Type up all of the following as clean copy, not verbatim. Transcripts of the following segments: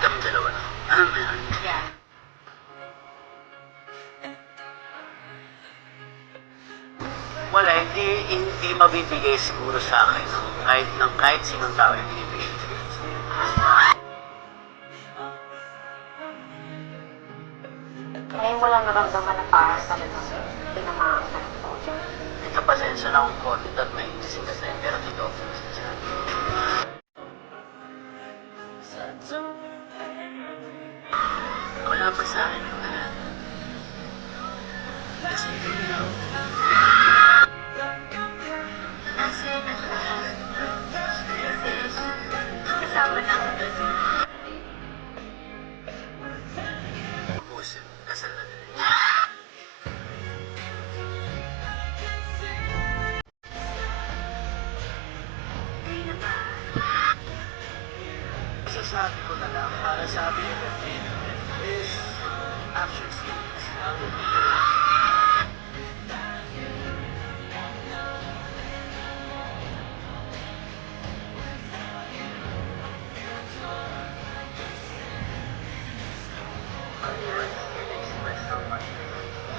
Kami dalawa na. Yeah. Wala, hindi mabibigay siguro sa akin kahit sinong tao yung binibigay. Ngayon mo lang naramdaman na parang talagang tinamaan ka ng todo. Ito pasensya na akong konti at may ising kasi pero totoo. Wala pa sa akin yung lahat. Kasi ikaw. Kasi kasama na ako doon. Ubusin, kasal na din. Hindi na ba? Sasabi ko na lang para sabi ko is action speaks.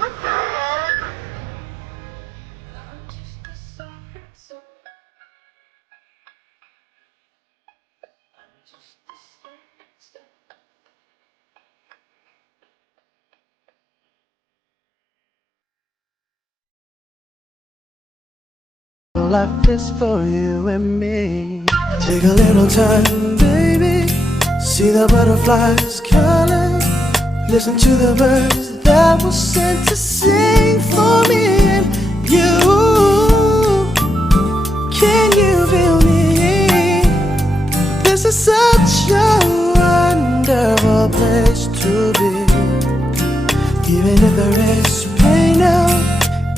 What the hell? Life is for you and me. Take a little time, baby. See the butterflies colors. Listen to the birds that were sent to sing for me and you. Can you feel me? This is such a wonderful place to be. Even if there is pain now,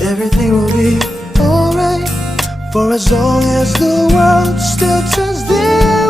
everything will be alright. For as long as the world still turns this